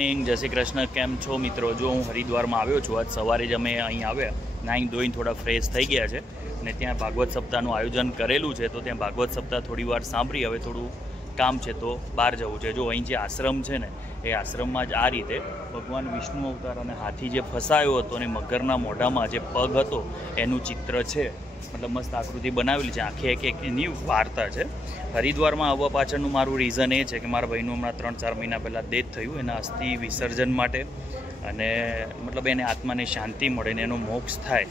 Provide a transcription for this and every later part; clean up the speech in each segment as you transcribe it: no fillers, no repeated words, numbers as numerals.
જય શ્રી કૃષ્ણ. કેમ છો મિત્રો? જો હું હરિદ્વારમાં આવ્યો છું. આજ સવારે જ અમે અહીં આવ્યા, નાહી ધોઈને થોડા ફ્રેશ થઈ ગયા છે અને ત્યાં ભાગવત સપ્તાહનું આયોજન કરેલું છે. તો ત્યાં ભાગવત સપ્તાહ થોડી વાર સાંભળી, હવે થોડું કામ છે તો બહાર જવું છે. જો અહીં જે આશ્રમ છે ને, એ આશ્રમમાં જ આ રીતે ભગવાન વિષ્ણુ અવતાર અને હાથી જે ફસાયો હતો અને મગરના મોઢામાં જે પગ હતો એનું ચિત્ર છે. મતલબ મસ્ત આકૃતિ બનાવેલી છે. આખી એક એની વાર્તા છે. હરિદ્વારમાં આવવા પાછળનું મારું રીઝન એ છે કે મારા ભાઈનું હમણાં 3-4 મહિના પહેલાં ડેથ થયું, એના અસ્થિ વિસર્જન માટે, અને મતલબ એને આત્માને શાંતિ મળે ને એનો મોક્ષ થાય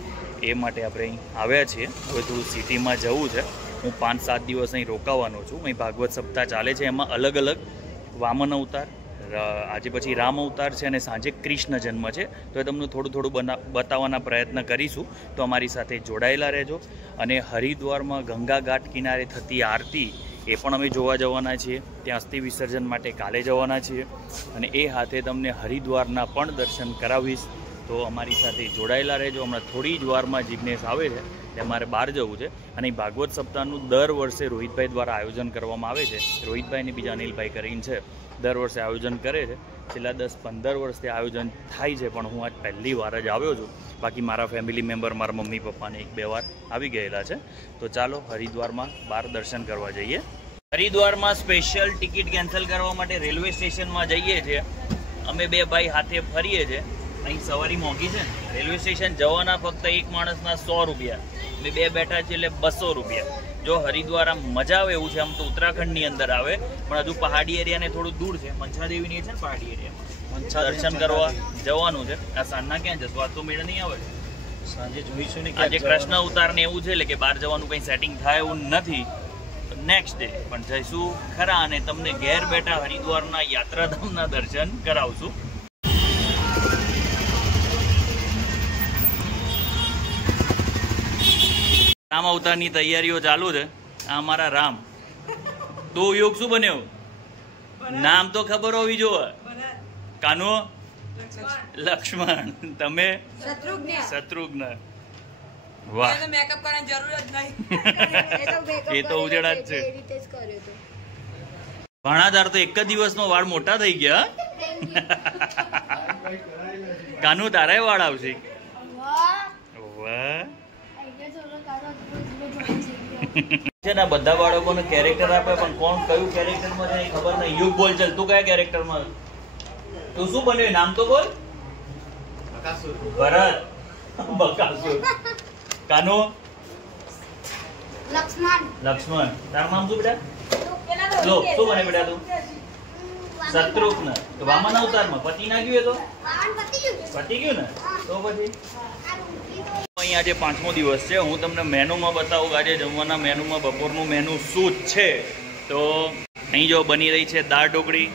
એ માટે આપણે અહીં આવ્યા છીએ. હવે થોડું સિટીમાં જવું છે. હું 5-7 દિવસ અહીં રોકાવાનો છું. અહીં ભાગવત સપ્તાહ ચાલે છે. એમાં અલગ અલગ વામન અવતાર, આજે પછી રામ અવતાર છે અને સાંજે કૃષ્ણ જન્મ છે. તો એ તમને થોડું બતાવવાના પ્રયત્ન કરીશું. તો અમારી સાથે જોડાયેલા રહેજો. અને હરિદ્વારમાં ગંગા ઘાટ કિનારે થતી આરતી એ પણ અમે જોવા જવાના છીએ. ત્યાં અસ્થિ વિસર્જન માટે કાલે જવાના છીએ અને એ હાથે તમને હરિદ્વારના પણ દર્શન કરાવીશ. તો અમારી સાથે જોડાયેલા રહેજો. હમણાં થોડી જ વારમાં જિજ્ઞેશ આવે છે, એટલે અમારે બહાર જવું છે. અને ભાગવત સપ્તાહનું દર વર્ષે રોહિતભાઈ દ્વારા આયોજન કરવામાં આવે છે. રોહિતભાઈ અને બીજા અનિલભાઈ કરીને છે, દર વર્ષે આયોજન કરે છે. છેલ્લા 10-15 વર્ષથી આયોજન થાય છે, પણ હું આજ પહેલી વાર જ આવ્યો છું. બાકી મારા ફેમિલી મેમ્બર, મારા મમ્મી પપ્પાને 1-2 વાર આવી ગયેલા છે. તો ચાલો હરિદ્વારમાં બહાર દર્શન કરવા જઈએ. હરિદ્વારમાં સ્પેશિયલ ટિકિટ કેન્સલ કરવા માટે રેલવે સ્ટેશનમાં જઈએ છીએ. અમે 2 ભાઈ હાથે ફરીએ છીએ. અહીં સવારી મોંઘી છે. રેલવે સ્ટેશન જવાના ફક્ત એક માણસના 100 રૂપિયા. અમે 2 બેઠા છીએ એટલે 200 રૂપિયા. જો હરિદ્વાર આમ મજા આવે એવું છે. આમ તો ઉત્તરાખંડની અંદર આવે, પણ હજુ પહાડી એરિયાને થોડું દૂર છે. મનસાદેવીની છે ને પહાડી એરિયામાં, દર્શન કરવા જવાનું છે. આ સાંજના ક્યાં જશું? આ તો મેળ નહીં આવે. સાંજે જોઈશું ને. આજે કૃષ્ણ અવતાર ને એવું છે, એટલે કે બહાર જવાનું કંઈ સેટિંગ થાય એવું નથી. નેક્સ્ટ ડે પણ જઈશું ખરા અને તમને ઘેર બેઠા હરિદ્વારના યાત્રાધામના દર્શન કરાવશું. રામ અવતારની તૈયારીઓ ચાલુ છે. આ અમારા રામ. તો યોગ શું બન્યો? નામ તો ખબર હોવી જોઈએ. કાનો, લક્ષ્મણ. તમે શત્રુઘ્ન. વાહ, મેકઅપ કરવાની જરૂર જ નહીં. એ તો ઉજળા જ છે. ઘણાદાર તો એક જ દિવસમાં વાળ મોટા થઈ ગયા. કાનુ, તારાય વાળ આવશે. વાહ. છે ને, બધા બાળકોને કેરેક્ટર આપે, પણ કોણ કયું કેરેક્ટરમાં છે ખબર નહીં. યુગ બોલ, ચાલ તું કયા કેરેક્ટરમાં? તું શું બન્યું? નામ તો બોલ. ભરત. બકાસુર. કાનો, લક્ષ્મણ. તારું નામ શું બેટા? લો, શું બને બેટા તું? શત્રુઘ્ન. વામન અવતારમાં પતિ ના ગયું? એ તો પતી ગયું ને. તો પછી અહીં આજે 5મો દિવસ છે. હું તમને મેનુમાં બતાવું આજે જમવાના મેનુમાં બપોરનું મેનુ શું છે. તો અહીં જો બની રહી છે દાળ ઢોકળી.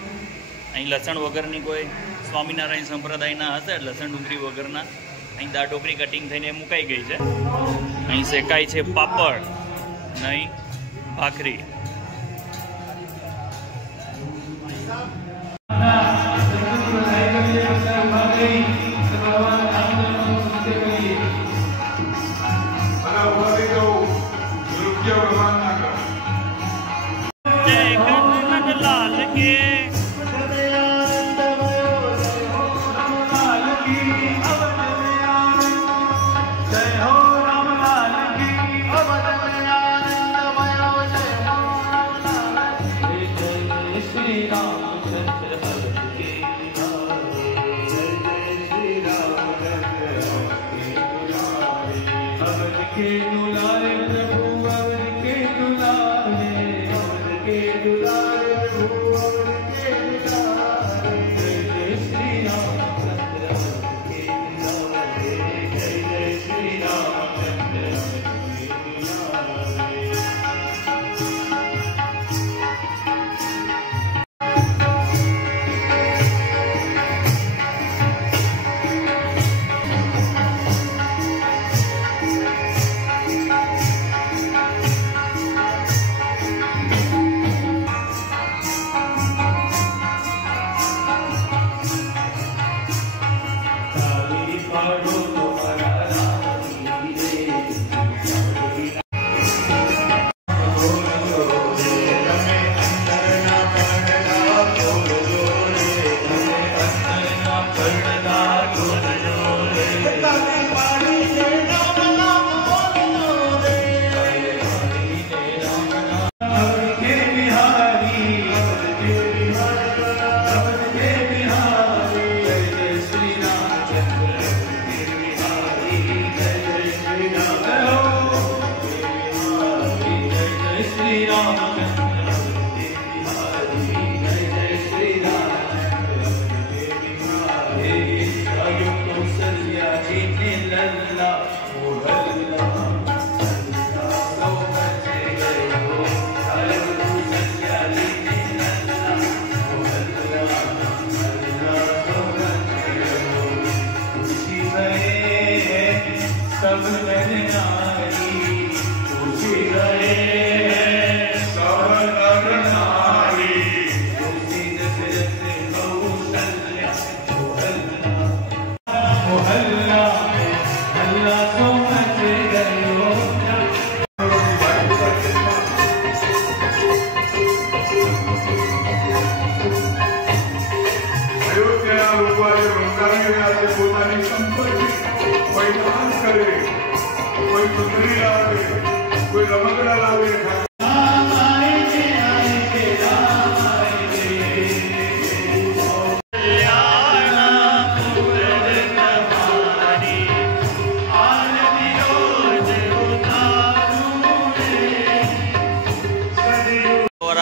અહીં લસણ વગરની, કોઈ સ્વામિનારાયણ સંપ્રદાયના હશે લસણ ડુંગળી વગરના. અહીં દાળ ઢોકળી કટિંગ થઈને મુકાઈ ગઈ છે. અહીં શેકાય છે પાપડ, અહીં ભાખરી.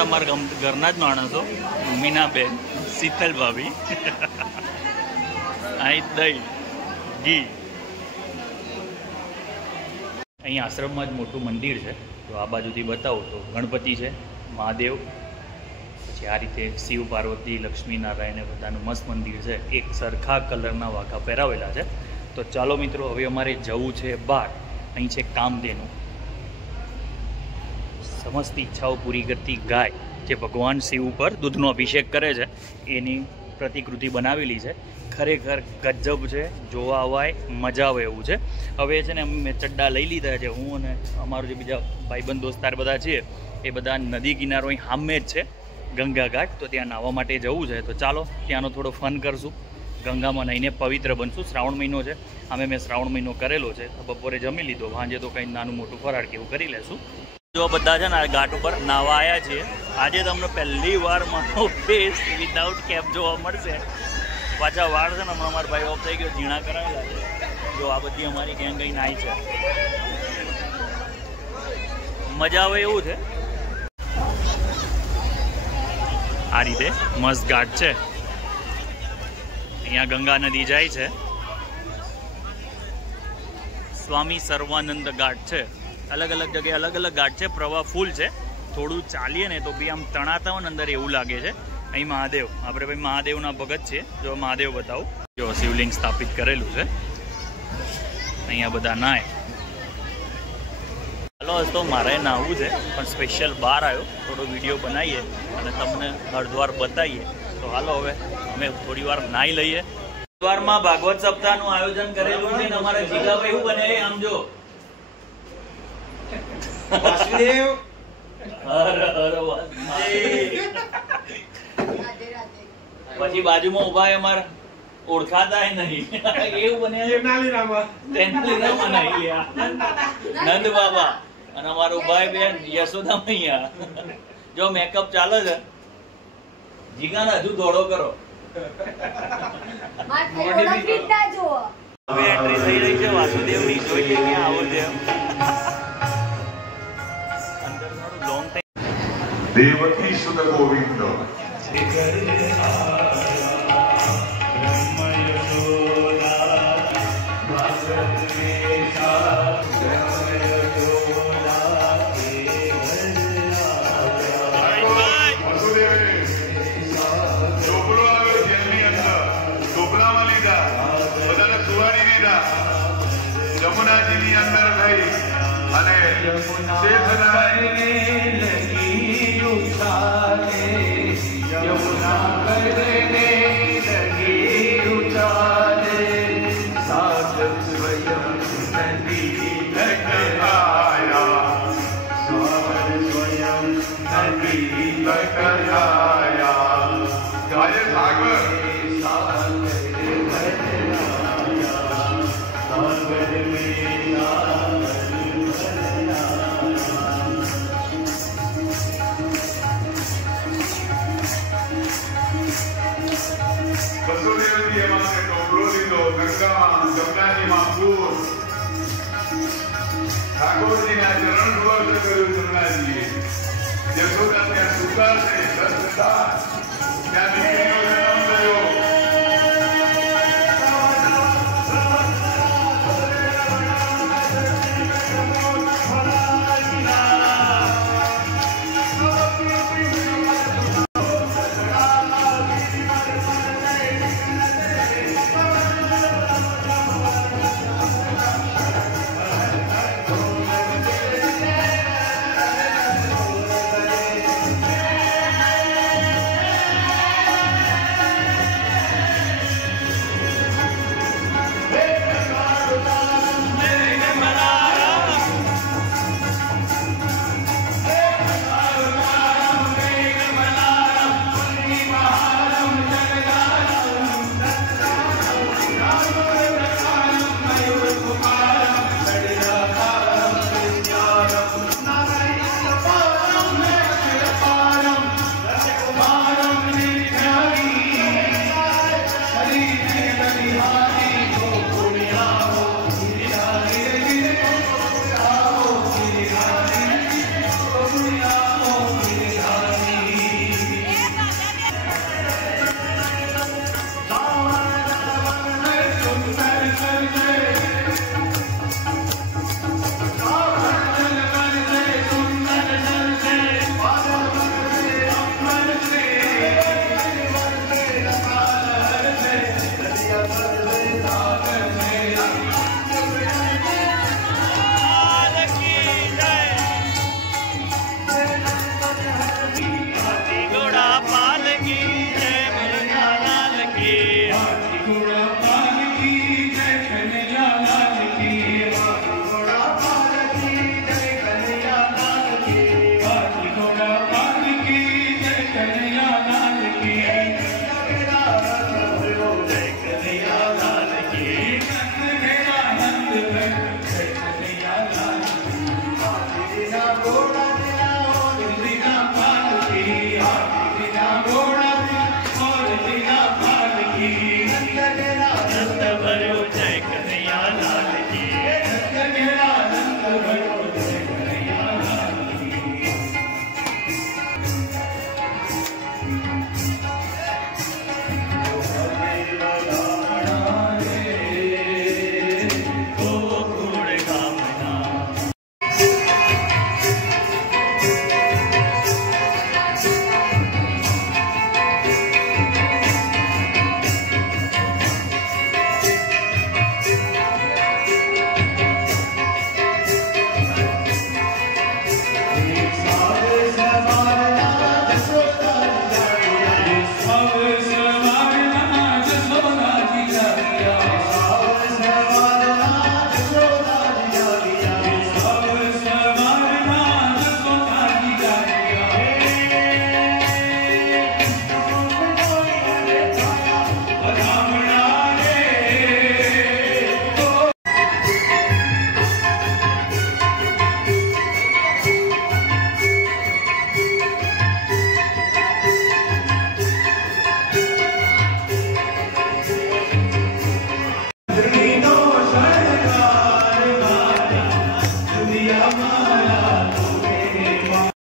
અમારા ઘરના જ માણસો મીનાબેન, શીતલ ભાભી, અહીં દહીં ઘી. અહીં આશ્રમમાં જ મોટું મંદિર છે, તો આ બાજુથી બતાવું તો ગણપતિ છે, મહાદેવ, પછી આ રીતે શિવ પાર્વતી લક્ષ્મી નારાયણ બધાનું મસ્ત મંદિર છે, એક સરખા કલરના વાંકા પહેરાવેલા છે. તો ચાલો મિત્રો, હવે અમારે જવું છે બહાર. અહીં છે કામધેનુ, સમસ્ત ઈચ્છાઓ પૂરી કરતી ગાય, જે ભગવાન શિવ ઉપર દૂધનો અભિષેક કરે છે, એની પ્રતિકૃતિ બનાવેલી છે. ખરેખર ગજબ છે, જોવા અવાય, મજા આવે એવું છે. હવે છે ને મેં ચડ્ડા લઈ લીધા છે, હું અને અમારું જે બીજા ભાઈબંધ દોસ્તાર બધા છીએ એ બધા નદી કિનારો અહીં સામે જ છે, ગંગા ઘાટ. તો ત્યાં નાહવા માટે જવું છે, તો ચાલો ત્યાંનો થોડો ફન કરશું, ગંગામાં નાહીને પવિત્ર બનશું. શ્રાવણ મહિનો છે, અમે મેં શ્રાવણ મહિનો કરેલો છે. બપોરે જમી લીધો, સાંજે તો કંઈ નાનું મોટું ફરાળ કે એવું કરી લેશું. જો બધા છે ને આ ઘાટ ઉપર નાહવા આવ્યા છીએ. આજે તમને પહેલી વાર મારો ફેસ વિધાઉટ કેપ જોવા મળશે. પાછા વાળ છે ને હમણાં અમારા ભાઈ ઓફ થઈ ગયો, ઝીણા કરાવેલા છે. જો આ બધી અમારી ગેંગ અહીં નાહી છે, મજા આવે એવું છે. આ રીતે મસ્ત ઘાટ છે. અહીંયા ગંગા નદી જાય છે. સ્વામી સર્વાનંદ ઘાટ છે. અલગ અલગ જગ્યાએ અલગ અલગ ઘાટ છે. પ્રવાહ ફૂલ છે. થોડું ચાલીએ ને તો બી આમ તણાતા હોય ને અંદર એવું લાગે છે. અહીં મહાદેવ, આપણે ભાઈ મહાદેવના ભગત છે. જો મહાદેવ બતાવું, જો શિવલિંગ સ્થાપિત કરેલું છે. અહીંયા બધા નાય. ચાલો તો મારે નાહવું છે, પણ સ્પેશિયલ બહાર આવ્યો, થોડો વિડીયો બનાવીએ અને તમને હરિદ્વાર બતાવીએ. તો હાલો હવે અમે થોડી વાર નાહી લઈએ. હરિદ્વારમાં ભાગવત સપ્તાહનું આયોજન કરેલું છે ને અમારા જીગાભાઈ એવું બને આમ જો વાસુદેવ હર હર પછી બાજુમાં ઉભા અમારા ઓળખાતા નહીં એવું બને નંદ બાબા અને અમારો ભાઈ બેન યશોદા મૈયા. જો મેકઅપ ચાલે છે, જીગાને હજુ દોડો કરો. હવે એન્ટ્રી થઈ રહી છે વાસુદેવની. જોઈ કે ક્યાં આવો છે અંદર થોડું લોંગ ટાઈમ. દેવકી સુત ગોવિંદ યમુનાજીની અંદર થઈ અને વસુદેવજી એમાં ટોપલો લીધો, ગંગા જમનાજી મામપુર ઠાકોરજીના ચરણ સ્પર્શ કર્યું. જમનાજીએ યશોદા ત્યાં સુતા છે, ત્યાં દીકરીનો જન્મ થયો.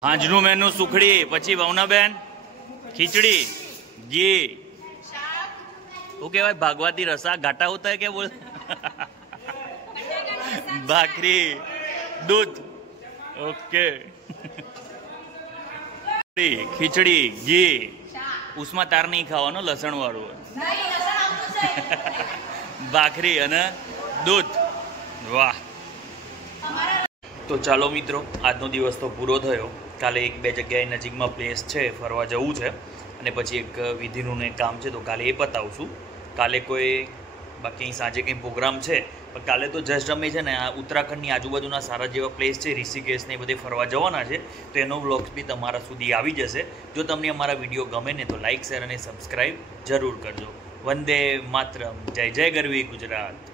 આજનું મેનુ સુખડી, પછી ભાવનાબેન ખીચડી, ઘી, શું કહેવાય ભાગવતી રસા ઘાટા હોતા હૈ કે બોલ, ભાખરી, दूध, ओके, खीचड़ी, घी, उसमें तार नहीं खावा लसण वालू, भाखरी अने दूध। वाह। तो चलो मित्रों, आजनो दिवस तो पूरो थयो। काले एक बे जग्याए नजीकमां प्लेस है फरवा जवुं छे अने पछी एक विधिनुं ने काम है तो काले ए पतावशुं। काले कोई बाकी सांजे कई प्रोग्राम है पण काले तो जस्ट अमे छे ने आ उत्तराखंडनी आजुबाजुना सारा जेवा प्लेस है ऋषिकेश ने बधे फरवा जवाना छे तो एनो व्लॉग्स बी तमारा सुधी आवी जशे। जो तमने अमारा विडियो गमे ने तो लाइक शेर अने सब्सक्राइब जरूर करजो। वंदे मातरम। जय जय गरवी गुजरात।